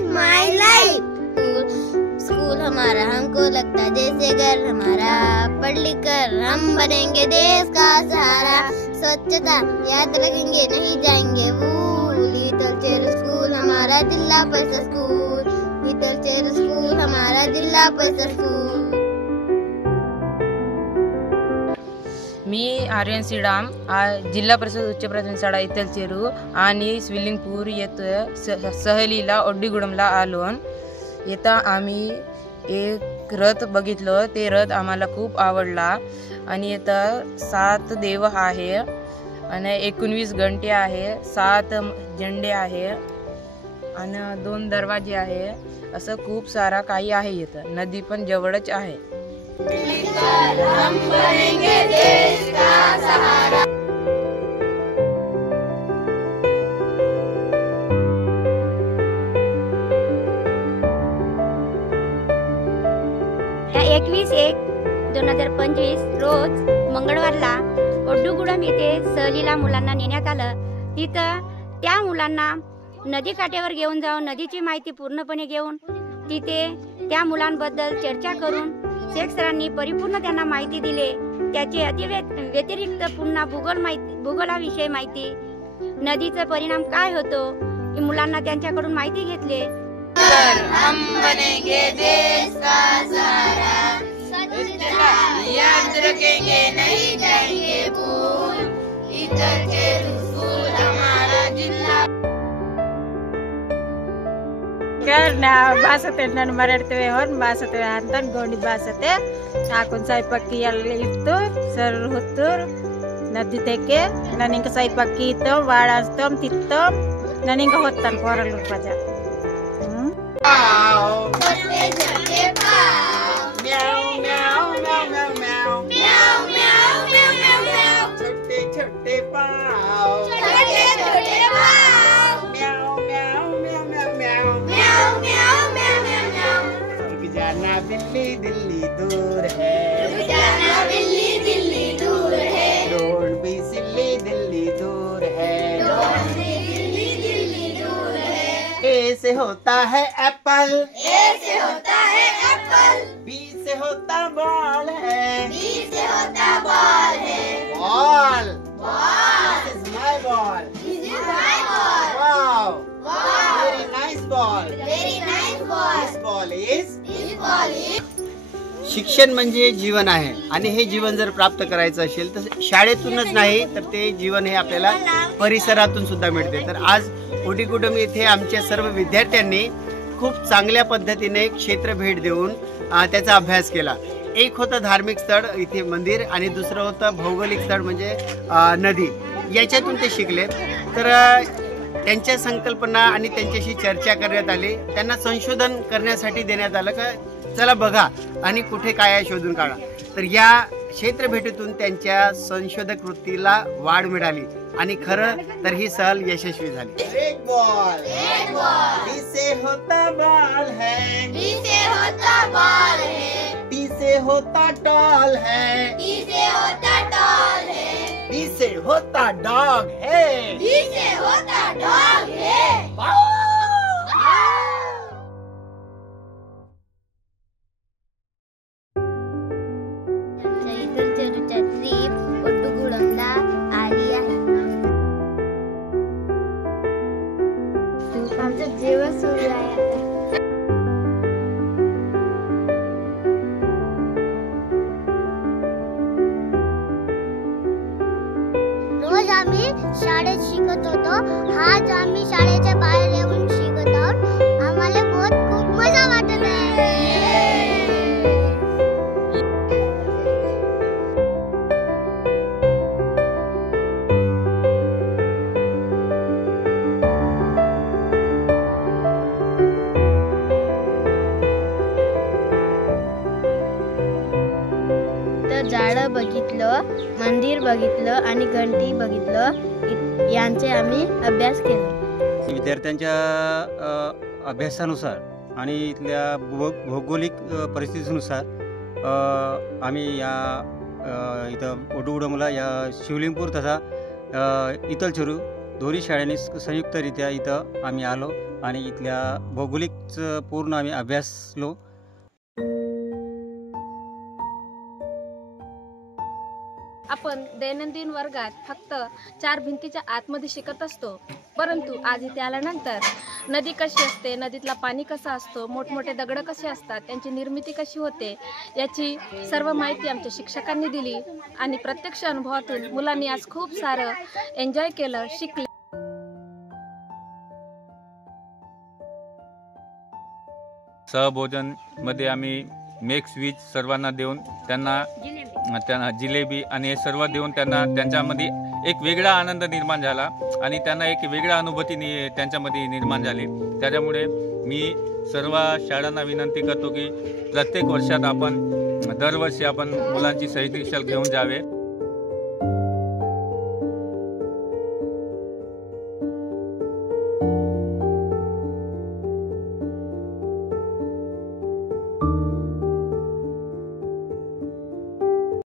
changed my life. School हमारा हमको लगता जैसे घर हमारा, पढ़ लिख कर हम बनेंगे देश का सहारा, स्वच्छता याद रखेंगे नहीं जाएंगे भूल। लिटिल चेयर स्कूल हमारा जिला परिषद स्कूल, लिटिल चेयर स्कूल हमारा जिला परिषद स्कूल। मी आर्यन श्रीराम जिल्हा परिषद उच्च प्राथमिक शाळा इतलचेरू आणि स्विलिंगपूर येथे सहलीला ओड्डीगुडमला आलो। येता आम्ही एक रथ बघितलं, ते रथ आम्हाला खूप आवडला आणि इथं 7 देव आहे आणि 19 घंटे आहे, 7 झेंडे आहे आणि 2 दरवाजे आहे, असं खूप सारा काही आहे। इथं नदी पण जवळच आहे। हम बनेंगे देश का सहारा। या 21/1/2025 रोज मंगळवारला ओड्डूगुडम येथे सहलीला मुलांना नेण्यात आलं। तिथं त्या मुलांना नदीकाठ्यावर घेऊन जाऊन नदीची माहिती पूर्णपणे घेऊन तिथे त्या मुलांबद्दल चर्चा करून शेख सरांनी परिपूर्ण त्यांना माहिती दिली। त्याचे व्यतिरिक्त पुन्हा भूगोलाविषयी माहिती, नदीचा परिणाम काय होतो हे मुलांना त्यांच्याकडून माहिती घेतली। हम बनेंगे देश का सहारा, स्वच्छता याद रखेंगे नहीं जाएंगे भूल। इतलचेर स्कूल हमारा जिला करना बासते नन मरते होन बासते अंतन गोंडी बासते आकुन साइपक्की यल्ले इत्तु सर हुत्तुर नदी तेके ननिंग साइपक्की तो वाडास्तम तित्तम ननिंग होत्तन कोरल पजा छोटे छोटे पाँव, म्याऊ म्याऊ म्याऊ म्याऊ म्याऊ म्याऊ म्याऊ म्याऊ म्याऊ म्याऊ, छोटे छोटे पाँव, छोटे छोटे पाँव, म्याऊ म्याऊ म्याऊ म्याऊ म्याऊ, म्याऊ म्याऊ म्याऊ म्याऊ म्याऊ। स्वर्ग जाना बिल्ली दिल्ली दूर है, जाना बिल्ली दिल्ली दूर है, रोड भी सिल्ली दिल्ली दूर है, रोड भी दिल्ली दिल्ली दूर है। ए से होता है एप्पल, ए से होता है एप्पल, बी से होता बॉल है, बी से होता बॉल है, ball, ball, this is my ball, this is my ball, wow, wow, very nice ball, very nice ball, this ball is this ball is। शिक्षण म्हणजे जीवन आहे आणि हे जीवन जर प्राप्त करायचं असेल तर शाळेतूनच नाही तर ते जीवन हे आपल्याला परिसरातून सुद्धा मिळते। तर आज ओड्डीगुडम येथे आमच्या सर्व विद्यार्थ्यांनी खूप चांगल्या पद्धतीने क्षेत्र भेट देऊन त्याचा अभ्यास केला। एक होतं धार्मिक स्थळ इथे मंदिर आणि दुसरं होतं भौगोलिक स्थळ म्हणजे नदी, याच्यातून ते शिकले। तर त्यांच्या संकल्पना आणि त्यांच्याशी चर्चा करण्यात आली, त्यांना संशोधन करण्यासाठी देण्यात आलं का चला बघा आणि कुठे काय आहे शोधून काढा। तर या क्षेत्र भेटीतून त्यांच्या संशोधक वृत्तीला वाढ मिळाली आणि खरं तर ही सहल यशस्वी झाली। एक बॉल, एक बॉल, बी से होता बॉल है, बी से होता बॉल है, टी से होता टॉल है, टी से होता टॉल है, डी से होता डॉग है, डी से होता डॉग है। इतलचेरूच्या ट्रिप ओड्डूगुडमला आली आहे। आमचं जेवण सुरू आहे आता। रोज आम्ही शाळेत शिकत होतो, आज आम्ही शाळेच्या बाहेर येऊन शिकत आहोत। आम्हाला खूप मजा वाटत आहे। झाडं बघितलं, मंदिर बघितलं आणि घंटी बघितलं, यांचे आम्ही अभ्यास केला। विद्यार्थ्यांच्या अभ्यासानुसार आणि इथल्या भौगोलिक परिस्थितीनुसार आम्ही या इथं ओड्डूगुडमला या शिवलिंगपूर तथा इतलचेरू दोन्ही शाळांनी संयुक्तरित्या इथं आम्ही आलो आणि इथल्या भौगोलिकचं पूर्ण आम्ही अभ्यासलो. आपण दैनंदिन वर्गात फक्त 4 भिंतीच्या आतमध्ये शिकत असतो, परंतु आज इथे आल्यानंतर नदी कशी असते, नदीतला पाणी कसा असतो, मोठमोठे दगड कसे असतात, त्यांची निर्मिती कशी होते, याची सर्व माहिती आमच्या शिक्षकांनी दिली आणि प्रत्यक्ष अनुभवातून मुलांनी आज खूप सारं एन्जॉय केलं, शिकले. सहभोजन मध्ये आम्ही मेक्स वीज सर्वांना देऊन त्यांना जिलेबी आणि हे सर्व देऊन त्यांच्यामध्ये एक वेगळा आनंद निर्माण झाला आणि त्यांना एक वेगळा अनुभूती त्यांच्यामध्ये निर्माण झाली. त्याच्यामुळे मी सर्व शाळांना विनंती करतो की प्रत्येक वर्षात आपण दरवर्षी आपण मुलांची सहल घेऊन जावे.